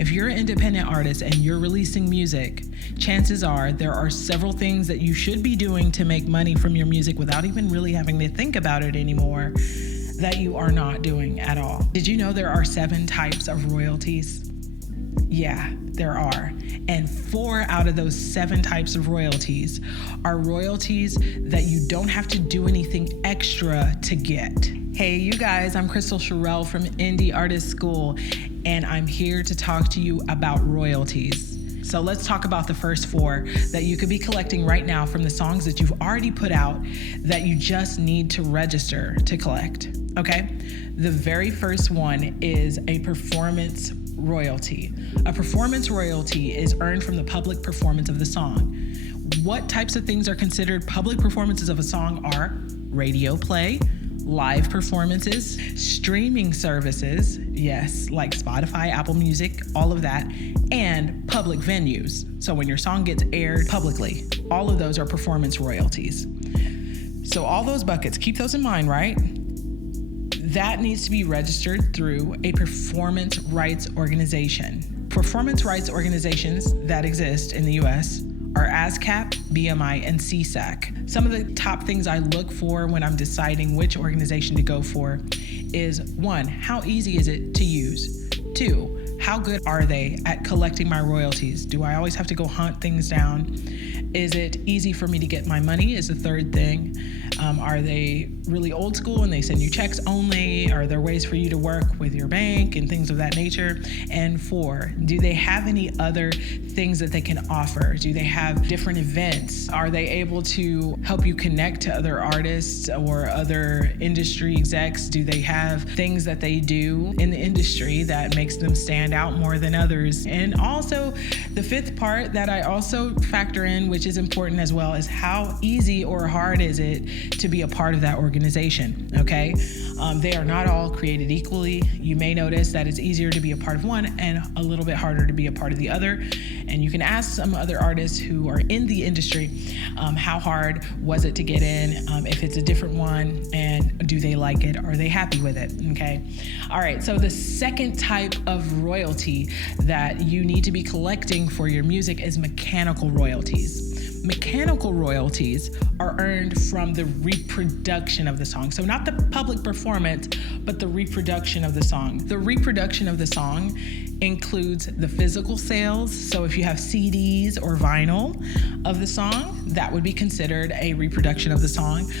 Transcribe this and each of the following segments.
If you're an independent artist and you're releasing music, chances are there are several things that you should be doing to make money from your music without even really having to think about it anymore that you are not doing at all. Did you know there are 7 types of royalties? Yeah, there are. And 4 out of those 7 types of royalties are royalties that you don't have to do anything extra to get. Hey, you guys, I'm Crystal Sherrill from Indie Artist School, and I'm here to talk to you about royalties. So let's talk about the first 4 that you could be collecting right now from the songs that you've already put out that you just need to register to collect, okay? The very first one is a performance royalty. A performance royalty is earned from the public performance of the song. What types of things are considered public performances of a song are radio play, live performances, streaming services, yes, like Spotify, Apple Music, all of that, and public venues. So when your song gets aired publicly, all of those are performance royalties. So all those buckets, keep those in mind, right? That needs to be registered through a performance rights organization. Performance rights organizations that exist in the US are ASCAP, BMI, and CSAC. Some of the top things I look for when I'm deciding which organization to go for is 1, how easy is it to use? 2, how good are they at collecting my royalties? Do I always have to go hunt things down? Is it easy for me to get my money is the third thing. Are they really old school and they send you checks only? Are there ways for you to work with your bank and things of that nature? And 4, do they have any other things that they can offer? Do they have different events? Are they able to help you connect to other artists or other industry execs? Do they have things that they do in the industry that makes them stand out more than others? And also the 5th part that I also factor in, which is important as well, is how easy or hard is it to be a part of that organization, okay? They are not all created equally. You may notice that it's easier to be a part of one and a little bit harder to be a part of the other. And you can ask some other artists who are in the industry, how hard was it to get in, if it's a different one, and do they like it? Are they happy with it, okay? All right, so the second type of royalty that you need to be collecting for your music is mechanical royalties. Mechanical royalties are earned from the reproduction of the song. So not the public performance, but the reproduction of the song. The reproduction of the song includes the physical sales. So if you have CDs or vinyl of the song, that would be considered a reproduction of the song.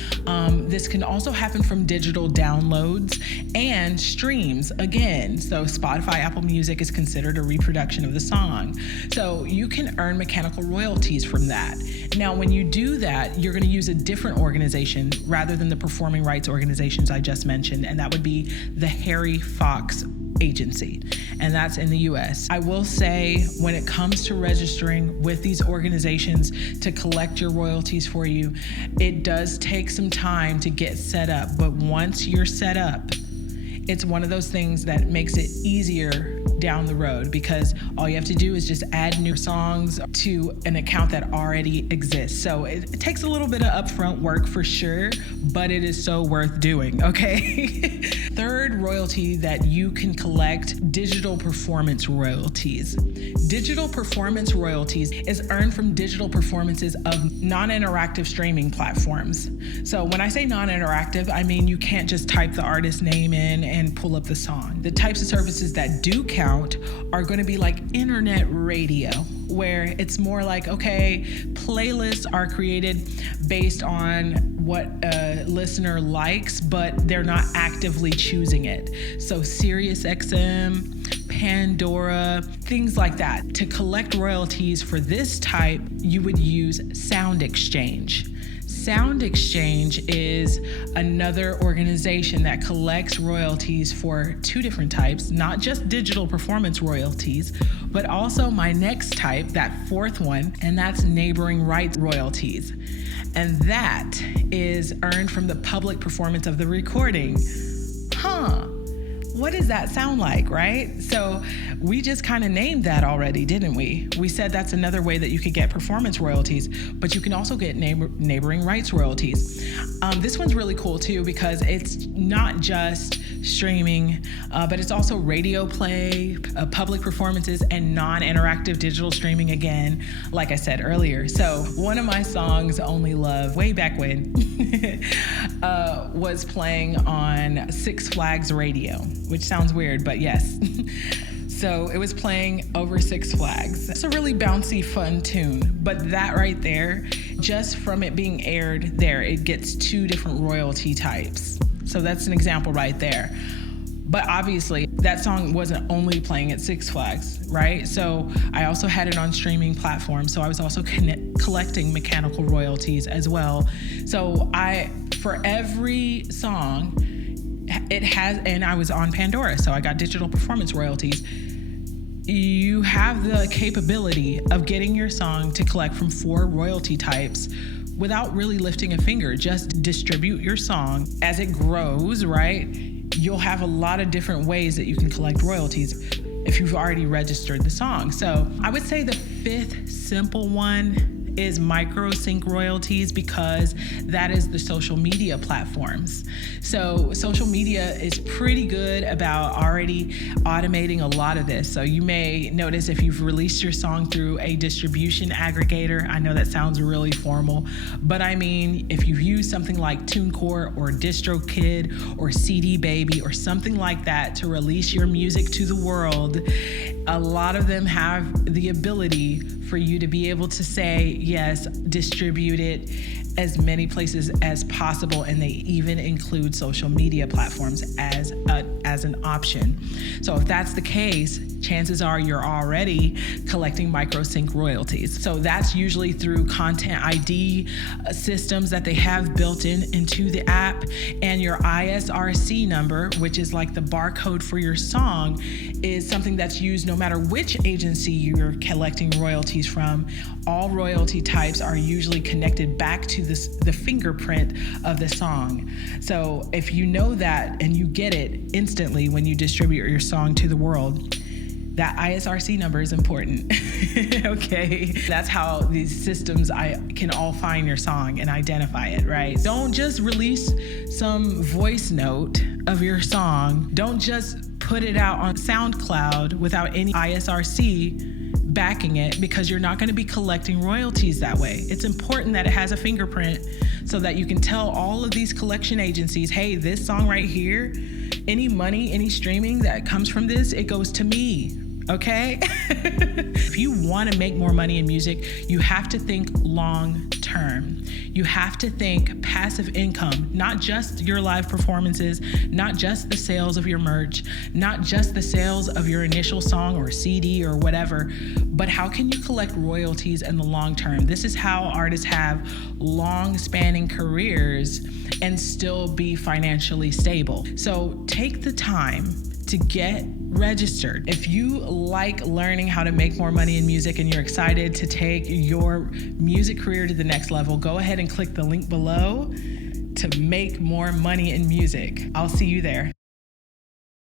This can also happen from digital downloads and streams again. So Spotify, Apple Music is considered a reproduction of the song. So you can earn mechanical royalties from that. Now, when you do that, you're going to use a different organization rather than the performing rights organizations I just mentioned, and that would be the Harry Fox Agency, and that's in the US. I will say when it comes to registering with these organizations to collect your royalties for you, it does take some time to get set up, but once you're set up, it's one of those things that makes it easier down the road because all you have to do is just add new songs to an account that already exists. So it takes a little bit of upfront work for sure, but it is so worth doing, okay? Third royalty that you can collect, digital performance royalties. Digital performance royalties is earned from digital performances of non-interactive streaming platforms. So when I say non-interactive, I mean you can't just type the artist name in and pull up the song. The types of services that do count are going to be like internet radio, where it's more like, okay, playlists are created based on what a listener likes, but they're not actively choosing it. So SiriusXM, Pandora, things like that. To collect royalties for this type, you would use Sound Exchange. Sound Exchange is another organization that collects royalties for 2 different types, not just digital performance royalties, but also my next type, that 4th one, and that's neighboring rights royalties. And that is earned from the public performance of the recording. what does that sound like, right? So we just kind of named that already, didn't we? We said that's another way that you could get performance royalties, but you can also get neighboring rights royalties. This one's really cool too because it's not just streaming, but it's also radio play, public performances, and non-interactive digital streaming again, like I said earlier. So one of my songs, Only Love, way back when, was playing on Six Flags radio, which sounds weird, but yes. So it was playing over Six Flags. It's a really bouncy, fun tune, but that right there, just from it being aired there, it gets 2 different royalty types. So that's an example right there. But obviously, that song wasn't only playing at Six Flags, right? So I also had it on streaming platforms. So I was also collecting mechanical royalties as well. So for every song, it has, and I was on Pandora, so I got digital performance royalties. You have the capability of getting your song to collect from 4 royalty types without really lifting a finger. Just distribute your song as it grows, right? You'll have a lot of different ways that you can collect royalties if you've already registered the song. So I would say the 5th simple one is Microsync royalties, because that is the social media platforms. So social media is pretty good about already automating a lot of this. So you may notice if you've released your song through a distribution aggregator, I know that sounds really formal, but I mean, if you've used something like TuneCore or DistroKid or CD Baby or something like that to release your music to the world, a lot of them have the ability for you to be able to say, yes, distribute it as many places as possible, and they even include social media platforms as an option. So if that's the case, chances are you're already collecting Microsync royalties. So that's usually through content ID systems that they have built into the app, and your ISRC number, which is like the barcode for your song, is something that's used no matter which agency you're collecting royalties from. All royalty types are usually connected back to the fingerprint of the song. So if you know that and you get it instantly when you distribute your song to the world, that ISRC number is important. Okay, that's how these systems can all find your song and identify it, right? Don't just release some voice note of your song. Don't just put it out on SoundCloud without any ISRC backing it, because you're not going to be collecting royalties that way. It's important that it has a fingerprint so that you can tell all of these collection agencies, hey, this song right here, any money, any streaming that comes from this, it goes to me. Okay? If you want to make more money in music, you have to think long term. You have to think passive income, not just your live performances, not just the sales of your merch, not just the sales of your initial song or CD or whatever, but how can you collect royalties in the long term? This is how artists have long spanning careers and still be financially stable. So take the time to get registered. If you like learning how to make more money in music and you're excited to take your music career to the next level, go ahead and click the link below to make more money in music. I'll see you there.